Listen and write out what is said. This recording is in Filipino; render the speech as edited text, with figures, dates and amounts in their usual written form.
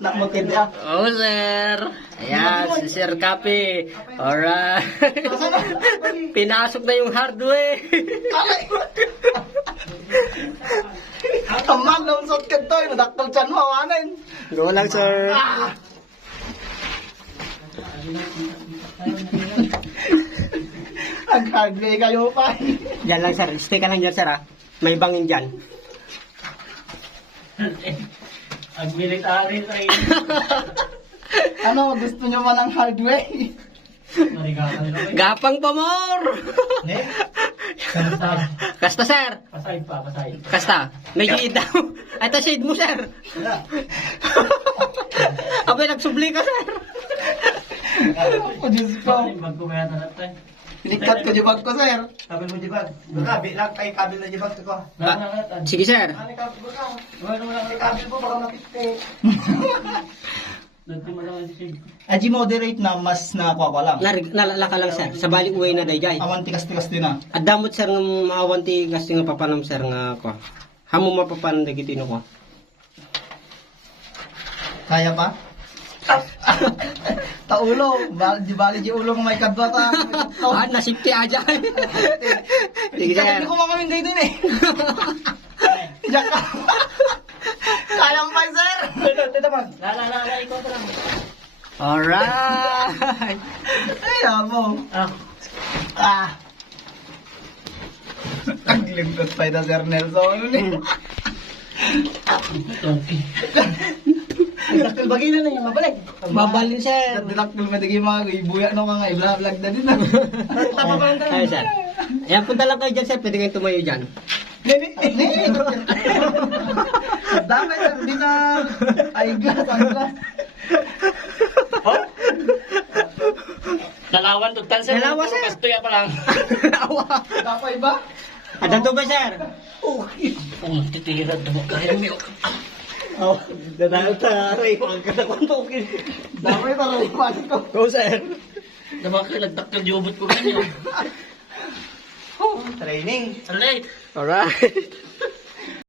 Na mo kindi ah. Oh, sir. Ayan, si Sir Kapi. Alright. Pinasok na yung hardware. Tamang daw sot ka to, nadaktal chan mo awanin. Go lang, sir. Ang hardware kayo pa. Diyan lang, sir. Stay ka lang dyan, sir, ha? May bangin dyan. Ang military training. Ano, gusto nyo man ng hardware? Narigatan nila kayo. Gapang pa more! Ne? Kasta. Kasta, sir. Pasay pa, pasay. Kasta. May shade daw. Ay, ta shade mo, sir. Wala. Abay, nagsubli ka, sir. Oh, Diyos ko. Magkumaya na natin. Likat ko jibag ko, sir. Kabil mo jibag. Kabil lang kay kabil na jibag ko. Ah, sige, sir. Ano kabil mo ka? Wala mo lang May kabil mo, baka mapiste. Dito mo lang si Aji moderate na mas nakakuha ko lang. Nalala ka lang, sir. Sa balik uwi na dayjay. Awan tikas-tikas din ah. At damot, sir, nga maawanti kasi nga papanam, sir, nga ko. Hamo mapapanam na kitino ko. Kaya pa? Taulo, di bali di ulo ng may kadwa ta. Ah, nasipti aja. Sige, sir. Hindi ko makaminday din eh. Diyan ka. Kaya pa, sir. Tita man. La, ikaw pa lang. Alright. Ay, amo. Ah. Ah. Ang lingkot pa ito, Sir Nelson. Dakil bagay na yung mabalik. Babalin, sir. Dakil madagi mga ibuya no mga i-vlog na din na. Tama ba ang Ay, sir. Ayan, punta lang kayo dyan, sir. Pwede kayong tumayo dyan. Nini. Dami sir, di na eyeglass, eyeglass. Dalawan tutan sir. Dalawa, sir. Kastoya pa lang. Awa. Tapay ba? Adan to ba, sir? Okay. Oh, titira mo kahit mo. Oh, dadaan sa aray. Pagkatakwento, okay. Dami talaga ipasok ko. Go, sir. Nabaki nagtakal jubot ko ganyan. Training. Alay. Alright.